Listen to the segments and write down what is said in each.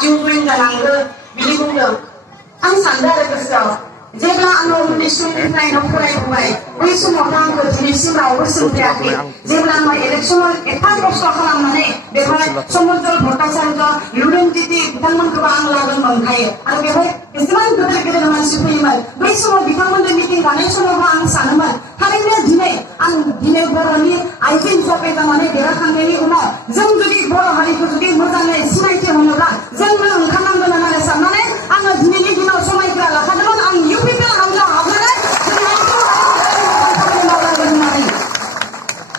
जिउब्रेन जानांगौ बिदि बुंदों आं सानदों आरो गोसोआव जेब्ला आङो उन्दै समनिफ्राय फरायबोबाय बै समावनो आंखौ दिनैसिम रावबो सोंफेराखै जेब्ला आङो इलेक्सनाव एफा खस्थ' खालामनानै बेवहाय समुद्र भट्टाचार्य लुरेनटिटि बिथांमोनखौबो आं लागोन मोनखायो आरो बेवहाय एसेबां गेदेर गेदेर मानसि फैयोमोन बै समाव बिथांमोननि मिटिं लानाय समावबो आं सानोमोन थारैनो दिनै बर'नि आइजो हिसाबै जानानै देरहाखांनायनि उनाव जों जुदि बर' हारिखौ जुदि मोजाङै सिनायथि होनोब्ला जोंनो ओंखारनांगोन होननानै साननानै आङो दिनैनि दिनाव समायग्रा लाखादोंमोन आं इउपिपिएल हान्जा हाबनानै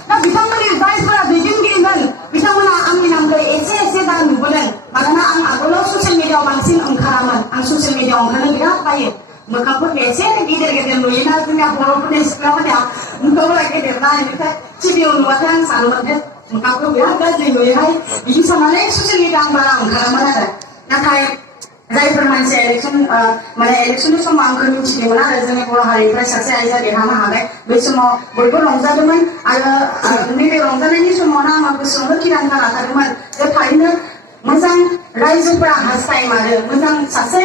दा बिथांमोननि जायफोरा दैदेनगिरिमोन बिथांमोना आंनि नामखौ एसे दा नुबोदों मानोना आं आगोलाव ससियेल मिडियाआव बांसिन ओंखारामोन आं ससियेल मिडियाआव ओंखारनो बिराद बायो मोखांफोरखौ एसे गेदेर नुयोना जोंनिया बर'फोरनि सिख्लाफोरनिया मोखांफोरा गेदेरना बेनिफ्राय टिभियाव नुबाथाय आं सानोमोन मोखांखौ बिराद गाज्रि नुयोहाय बिदि साननानै ससियेल मिडियाआव आं बारा ओंखारामोन आरो नाथाय जायफोर मानसिया इलेक्शननि समाव आंखौ मिथिदोंमोन आरो जोंनि बर' हारिनिफ्राय सासे आइजोआ देरहानो हाबाय बै समाव बयबो रंजादोंमोन आरो नैबे रंजानायनि समावनो आङो गोसोआवनो थिरांथा लाखादोंमोन जे थारैनो मोजां रायजोफोरा हास्थायमारो मोजां सासे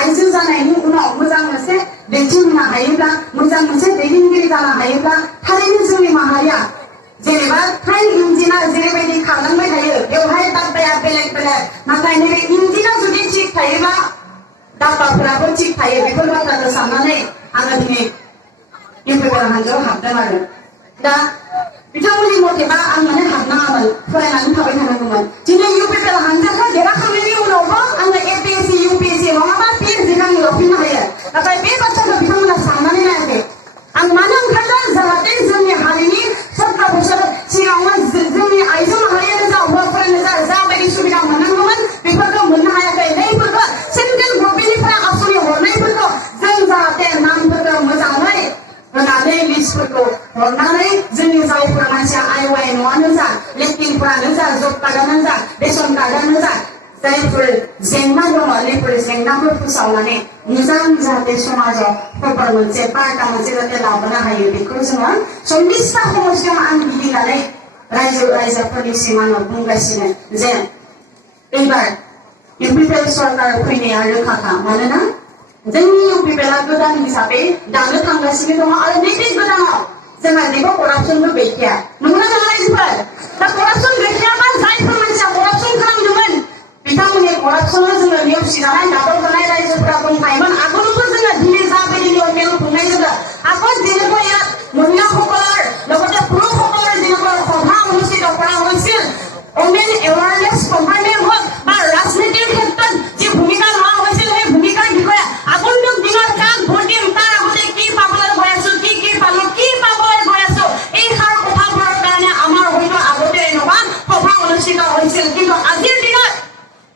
आइजो जानायनि उनाव मोजां मोनसे दिन्थिहोनो हायोब्ला मोजां मोनसे दैदेनगिरि जानो हायोब्ला थारैनो जोंनि माहारिया जेनेबा ट्रेन इन्जिना जेरैबायदि खारलांबाय थायो बेवहाय दाब्बाया बेलेग नाथाय नैबे इन्जिना जुदि थिग थायोब्ला दाब्बाफोराबो थिग थायो बेफोर बाथ्राखौ साननानै आङो दिनै इउपिपिएल हान्जायाव हाबदों आरो दा बिथांमोननि मथेबा आं माने हाबनाङामोन फरायनानै थाबाय थानांगौमोन दिनै इउपिपिएल हान्जाखौ देरहाखांनायनि उनावबो आङो एपिएससि इउपिएससि नङाबा पिएइचडि आं लाफिननो हायो नाथाय बे बाथ्राखौ बिथांमोना साननानै नायाखै आं मानो ओंखारदों जाहाथे जोंनि हारिनि 17 बोसोर सिगाङावनो जोंनि आइजो माहारियानो जा हौवाफोरानो जा जाबायदि सुबिदा मोननांगौमोन बेफोरखौ मोननो हायाखै नैफोरखौ सेन्ट्रेल गभर्नमेन्टनिफ्राय आसनि हरनायफोरखौ जों जाहाथे नामफोरखौ मोजाङै होनानै लिस्टफोरखौ हरनानै जोंनि जायफोर मानसिया आइवाइ न'आनो जा लेट्रिनफोरानो जा जब कार्डआनो जा रेशन कार्डआनो जा जायफोर जेंना दङ बेफोर जेंनाफोर फोसावनानै मोजां जाहाथे समाजाव प्रपार मोनसे पार्टा मोनसे जाहाथे लाबोनो हायो बेखौ जोङो 40टा समस्यायाव आं गिदिंनानै रायजोफोरनिसिम आङो बुंगासिनो जे एबार इउपिपिएल सरकार फैनाया रोखाखा मानोना जोंनि इउपिपिएलआ गोदान हिसाबै दानो थांगासिनो दङ आरो नैबे गोदानाव जोंहा जेबो करापसनबो गैखाया नंगौना नङा रायजोफोर दा करापसन गैखायाबा जायफोर मानसिया करापसन खालामदोंमोन बिथांमोननि करापसनाव जोङो नेवसिनानै नागारनाय रायजोफोरा दंखायोमोन आगोलावबो जोङो दिनै जाबायदि मेल खुंनाय जादों আগত যেনেকৈ ইয়াত মহিলাসকলৰ লগতে পুৰুষসকলৰ যেনেকৈ সভা অনুষ্ঠিত কৰা হৈছিল ওমেন এৱাৰনেছ প্ৰগ্ৰামে হওক বা ৰাজনীতিৰ ক্ষেত্ৰত যি ভূমিকা লোৱা হৈছিল সেই ভূমিকাৰ বিষয়ে আগন্তুক দিনত কাক ভোট দিম তাৰ আগতে কি পাবলৈ গৈ আছো কি পালো কি পাবলৈ গৈ আছো এই সাৰ কথাবোৰৰ কাৰণে আমাৰ হয়তো আগতে এনেকুৱা সভা অনুষ্ঠিত হৈছিল কিন্তু আজিৰ দিনত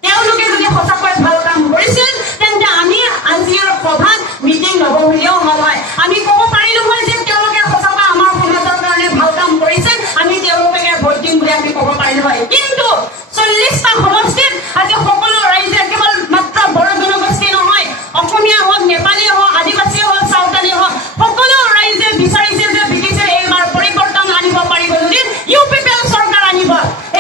তেওঁলোকে যদি সঁচাকৈ ভাল কাম কৰিছিল তেন্তে আমি আজিৰ সভাত মিটিং নবহলেও নহয় আমি ক'ব পাৰিলো হয় যে তেওঁলোকে সঁচাকৈ আমাৰ সমাজৰ কাৰণে ভাল কাম কৰিছে আমি তেওঁলোকে ভোট দিম বুলি আমি ক'ব পাৰিলো হয় কিন্তু 40টা সমষ্টিত আজি সকলো ৰাইজে কেৱল মাত্ৰ বড়ো জনগোষ্ঠী নহয় অসমীয়া হওক নেপালী হওক আদিবাসী হওক চাওতালী হওক সকলো ৰাইজে বিচাৰিছে যে বিটিছে এইবাৰ পৰিৱৰ্তন আনিব পাৰিব যদি ইউপিপিএল চৰকাৰ আনিব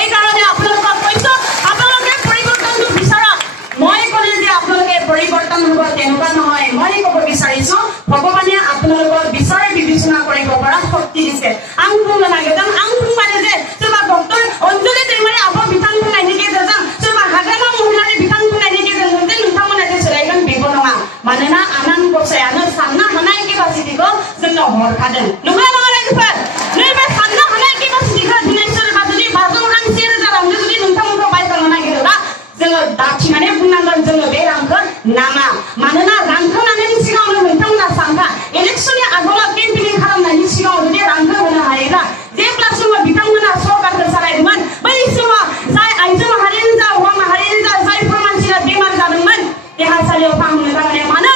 এইকাৰণে আপোনালোকক কৈছো আপোনালোকে পৰিৱৰ্তনটো বিচাৰক মই ক'লে যে আপোনালোকে পৰিৱৰ্তন হ'ব তেনেকুৱা নহয় মই ক'ব বিচাৰিছো ভগৱানে আপোনালোকক বিচাৰ বিবেচনা কৰিব পৰা শক্তি দিছে আং বুং নাগেদাম আং বুং মানে যে सोरबा डॉक्टर अनजलि दैमारि आबो बिथांमोन नायनि गेजेरजों सोरबा हाग्रामा महिलानि बिथांमोन नायनि गेजेरजों जे नोंथांमोना जे सोलायगोन बेबो नङा मानोना आनान गसायानो साननो हानाय केपासिटिखौ जोंनो हरखादों नङा नङा रायजोफोर नैबे साननो हानाय केपासिटिखौ दिनै सोरबा जुदि 500 रां 1000 रांजों जुदि नोंथांमोनखौ बायखांनो नागिरोब्ला जोङो दाथिनानै बुंनांगोन जोङो बे रांखौ नाङा मानोना रांखौ लानायनि सिगाङावनो नोंथांमोना सानखा इलेक्सननि आगोलाव केम्पेनिं खालामनायनि सिगाङाव जुदि रांखौ होनो हायोब्ला जेब्ला समाव बिथांमोना सरकारखौ सालायदोंमोन बै समाव जाय आइजो माहारियानो जा हौवा माहारियानो जा जायफोर मानसिया बेमार जादोंमोन देहासालियाव फाहामनो थाखाय मानो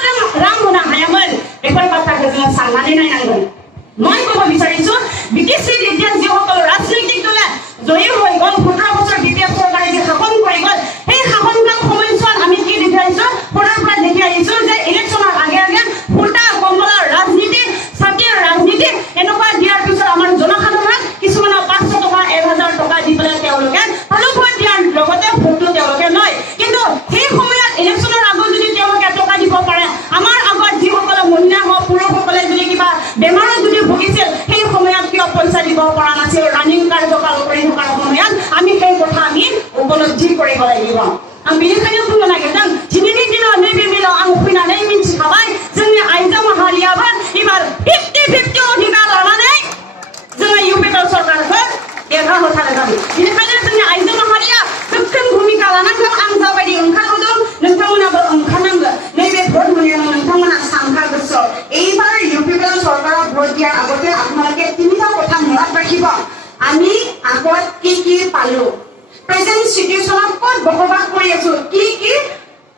रां होनो हायामोन बेफोर बाथ्राखौ जोङो साननानै नायनांगोन মই ক'ব বিচাৰিছো বিটিচি যেতিয়া যিসকল ৰাজনৈতিক দলে জয়ী হৈ গ'ল 17 বছৰ বিটিএছ চৰকাৰে যে শাসন কৰি গ'ল সেই শাসনকাল সময়ছোৱাত আমি কি দেখাইছো সৰুৰ পৰা দেখি কৰিব লাগিব आं बेनिखायनो बुंनो नागिरदों दिनैनि दिनाव नैबे बेलायाव आं फैनानै मिन्थिखाबाय जोंनि आइजो माहारियाबो एबार 50-50 अधिकार लानानै जोङो इउपिपिएल सरकारखौ देरहाहोथारगोन बेनिखायनो जोंनि आइजो माहारिया गोख्रों भूमिका लानांगोन आं जाबायदि ओंखारबोदों नोंथांमोनाबो ओंखारनांगोन नैबे भट होनायाव नोंथांमोना सानखा गोसो এইবাৰ ইউপিপিएल চৰকাৰক ভোট দিয়াৰ আগতে আপোনালোকে তিনিটা কথা মনত ৰাখিব আমি আগত কি পালো প্ৰেজেন্ট সিচুৱেচনত ক'ত বসবাস কৰি আছো কি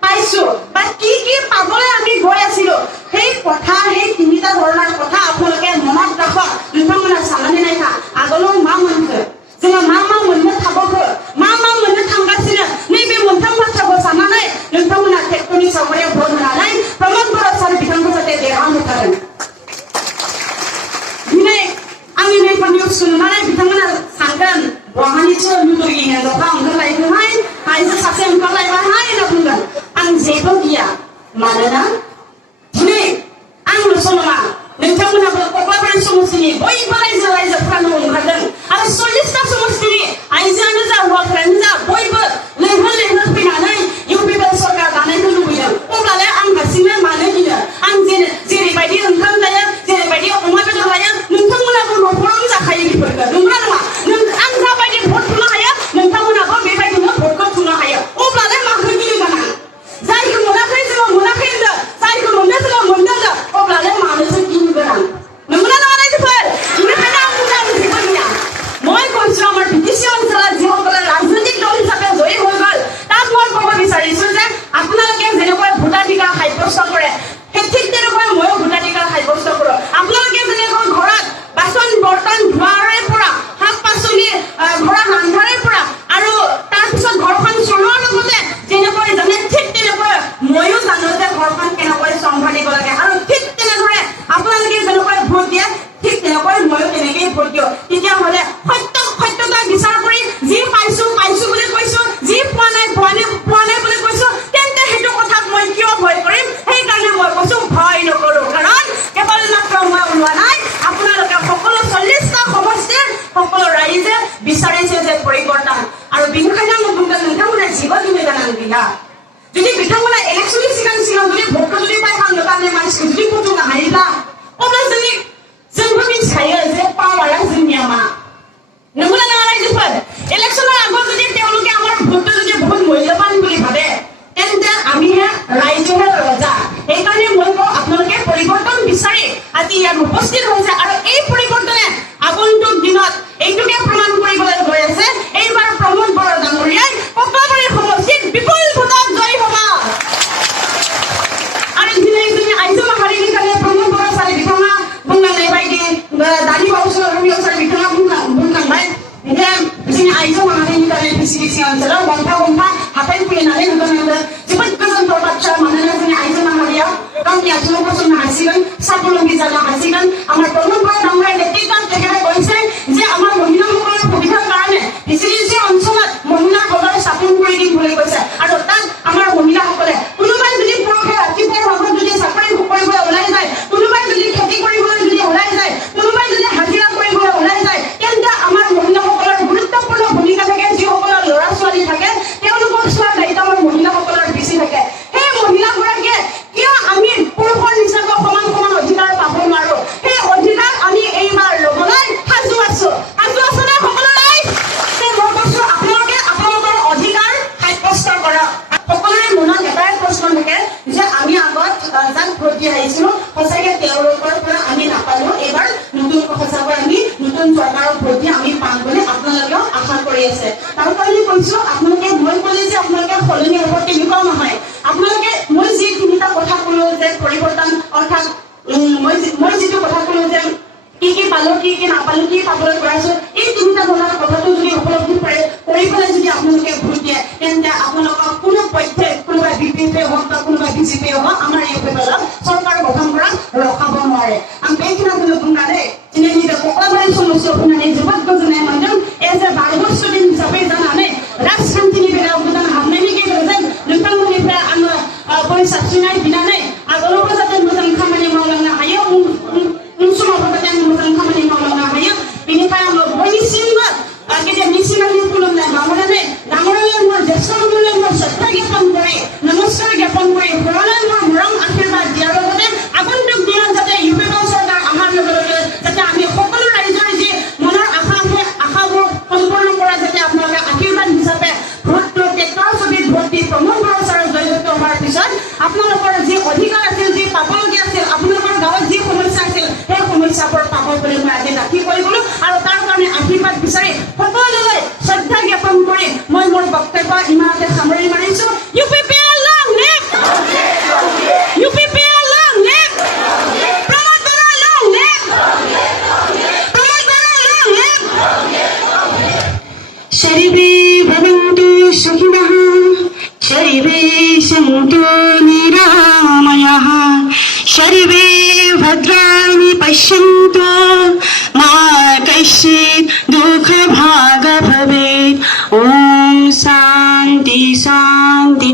পাইছো বা কি পাবলৈ আমি গৈ আছিলো সেই কথা সেই তিনিটা ধৰণৰ কথা আপোনালোকে মনত ৰাখক নতুনমনা সামনে নাইকা আগলৈ मा मोनखो जोङो मा मोननो थाबावखो मा मोननो थांगासिनो नैबे मोनथाम बाथ्राखौ साननानै नोंथांमोना टेक्टरनि सावगारियाव भट होनानै प्रमोद बर' सार बिथांखौ जाहाथे देरहाहोथारगोन दिनै आंनि नैबे निउसखौ नुनानै बिथांमोना सानगोन बहानिसो लुबैयो हिनजावफ्रा ओंखारलायदोंहाय आइजो सासे ओंखारलायबायहाय होनना बुंगोन आं जेबो गिया मानोना दिनै आंल'सो नङा नोंथांमोनाबो कक्लाबारि समस्तिनि बयबो रायजोफ्रानो ओंखारदों आरो 40टा समस्तिनि आइजोआनो जा हौवाफ्रानो जा बयबो लैहोर फैनानै इउपिपिएल सरकार दानायखौ लुबैदों अब्लालाय आं हारसिंनो मानो गिनो आं जेरैबायदि ओंखाम जायो जेरैबायदि अमा बेदर लायो नोंथांमोनाबो न'खरावनो जाखायो बेफोरखौ नंगौना नङा आं जाबायदि भट थुनो हायो नोंथांमोनाबो बेबायदिनो भटखौ थुनो हायो अब्लालाय माखौ गिनो गोनां जायखौ मोनाखै जोङो मोनाखै होनदों जायखौ मोनदों जोङो मोनदों अब्लालाय मानो जों गिनो गोनां नंगौना नङा रायजोफोर बेनिखायनो आं बुंदों जेबो गिया মই কৈছো আমাৰ বিটিচি অঞ্চলত যিসকলে ৰাজনৈতিক দল হিচাপে জয়ী হৈ গ'ল তাত মই ক'ব বিচাৰিছো যে আপোনালোকে যেনেকৈ ভোটাধিকাৰ সাব্যস্ত কৰে ঠিক তেনেকৈ ময়ো ভোটাধিকাৰ সাব্যস্ত কৰোঁ আপোনালোকে যেনেকৈ ঘৰত বাচন বৰ্তন ধোৱাৰে পৰা শাক পাচলি ঘৰত ৰন্ধাৰে পৰা আৰু তাৰপিছত ঘৰখন চলোৱাৰ লগতে যেনেকৈ জানে ঠিক তেনেকৈ ময়ো জানো যে ঘৰখন কেনেকৈ চম্ভালিব লাগে আৰু ঠিক তেনেদৰে আপোনালোকে যেনেকৈ ভোট দিয়ে ঠিক তেনেকৈ ময়ো তেনেকেই ভোট দিওঁ তেতিয়াহ'লে সত্যতা বিচাৰ কৰি যি পাইছো বুলি কৈছো যি পোৱা নাই বুলি কৈছো তেন্তে সেইটো কথাক মই কিয় ভয় কৰিম সেইকাৰণে মই কৈছো ভয় নকৰো কাৰণ কেৱল মাত্ৰ মই ওলোৱা নাই আপোনালোকে সকলো 40টা সমষ্টিৰ সকলো ৰাইজে বিচাৰিছে যে পৰিৱৰ্তন আৰু বিনুখাইনা মুখুন্দন नोंथांमोना जेबो गिनो गोनां गैया जुदि बिथांमोना इलेक्सननि सिगां जुदि भटखौ जुदि बायखांनो गारनाय मानसिखौ जुदि बुथुमनो हायोब्ला अब्ला जोंबो मिथिखायो जे पावारा जोंनिया मा नंगौना नङा रायजोफोर इलेक्सনৰ আগত যদি তেওঁলোকে আমাৰ ভোটটো যদি বহুত মূল্যৱান বুলি ভাবে তেন্তে আমিহে ৰাইজেহে ৰজা সেইকাৰণে মই কওঁ আপোনালোকে পৰিৱৰ্তন বিচাৰি আজি ইয়াত উপস্থিত হৈছে আৰু এই পৰিৱৰ্তনে আগন্তুক দিনত এইটোকে প্ৰমাণ কৰিবলৈ গৈ আছে এইবাৰ প্ৰমোদ বড়ো ডাঙৰীয়াই কক্লাবাৰী সমষ্টিত বিপুল ভোটত জয়ী হ'ব আৰু দিनै जोंनि आइजो माहारिनि কাৰণে प्रमोद बड़ो सार बिथाङा बुंलांनाय बायदि दानि बावैसो रबियाव सार बिथाङा बुंलांबाय जे जोंनि आइजो माहारिनि थाखाय बिसिडिसि ओनसोलाव गंफा हाथाय खुलिनानै होगोन जोबोद गोजोनथाव बाथ्रा मानोना जोंनि आइजो माहारिया गावनि आथिङाव गसंनो हासिगोन স্বাৱলম্বী जानो हासिगोन আমাৰ प्रमोद बड़ो डाঙৰীয়াই নেতৃত্বত তেখেতে কৈছে যে আমাৰ মহিলাসকলৰ সুবিধাৰ কাৰণে বিচিডিসি অঞ্চলত মহিলা বজাৰ স্থাপন কৰি দিম বুলি কৈছে আৰু তাত আমাৰ মহিলাসকলে কোনোবাই যদি পুৰুষে ৰাতিপুৱাৰ ভাগত যদি চাকৰি কৰিবলৈ ওলাই যায় কোনোবাই যদি খেতি কৰিবলৈ যদি ওলাই যায় কোনোবাই যদি হাজিৰা কৰিবলৈ ওলাই যায় তেন্তে আমাৰ মহিলাসকলৰ গুৰুত্বপূৰ্ণ ভূমিকা থাকে যিসকলৰ ল'ৰা ছোৱালী থাকে তেওঁলোকৰ চোৱাৰ দায়িত্ব আমাৰ মহিলাসকলৰ বেছি থাকে সেই মহিলাগৰাকীয়ে কিয় আমি পুৰুষৰ নিচিনাকৈ সমান অধিকাৰ পাব নোৱাৰো সেই অধিকাৰ আমি এইবাৰ ল'বলৈ সাজু আছো নে সকলোলৈ মই কৈছো আপোনালোকে আপোনালোকৰ অধিকাৰ সাব্যস্ত কৰক সকলোৰে মনত এটাই প্ৰশ্ন থাকে যে আমি আগত যাক ভোট দি আহিছিলো সঁচাকৈ তেওঁলোকৰ পৰা আমি নাপালো এইবাৰ সঁচাকৈ আমি নতুন চৰকাৰক ভোট দি আমি পাম বুলি আপোনালোকেও আশা কৰি আছে তাৰ কাৰণে কৈছো আপোনালোকে মই ক'লে যে আপোনালোকে সলনি হ'ব তেনেকুৱাও নহয় আপোনালোকে মই যি তিনিটা কথা ক'লো যে পৰিৱৰ্তন অৰ্থাৎ মই যিটো কথা ক'লো যে কি পালো কি নাপালো কি পাবলৈ কৰাইছো এই তিনিটা ধৰণৰ কথাটো যদি উপলব্ধি কৰি পেলাই যদি আপোনালোকে ভোট দিয়ে তেন্তে আপোনালোকক কোনো পক্ষে কোনোবা বিপিএফে হওক বা কোনোবা বিজেপিয়ে হওক আমাৰ ইউপিপিএলত চৰকাৰ গঠন কৰা ৰখাব নোৱাৰে आं बेखिनिखौ बुंनानै दिनैनि बे कक्लाबारि समस्यायाव फैनानै जोबोद गोजोननाय मोनदों एज ए बारग' स्टुडेन्ट हिसाबै जानानै राजखान्थिनि बेलायाव गोदान हाबनायनि गेजेरजों नोंथांमोननिफ्राय आङो बोर साबस्रिनाय बिनानै आगोलावबो जाहाथे मोजां खामानि मावलांनो हायो उन समावबो जाहाथे आं मोजां खामानि मावलांनो हायो बेनिखायनो आङो बयनिसिमबो गेदेरनिसिम आंनि खुलुमनाय बावहरनानै डाङरिया देरसन প্ৰমোদ বড়ো ছাৰৰ জয়যুক্ত হোৱাৰ পিছত আপোনালোকৰ যি অধিকাৰ আছিল, যি পাবলগীয়া আছিল, আপোনালোকৰ গাঁৱত যি সমস্যা আছিল, সেই সমস্যাবোৰ পাব বুলি মই আজি দাবী কৰি গ'লো। আৰু তাৰ কাৰণে আশীৰ্বাদ বিচাৰি সকলোলৈ শ্ৰদ্ধা জ্ঞাপন কৰি মই মোৰ বক্তব্য ইমানতে সামৰি মাৰিছো। UPPL long live! UPPL long live! Pramod Bodo long live! Pramod Bodo long live! सर्वे भवन्तु सुखिनः, सर्वे सन्तु निरामयाः, सर्वे भद्राणि पश्यन्तु, मा कश्चित् दुःखभाग् भवेत्। ॐ शान्ति शान्ति।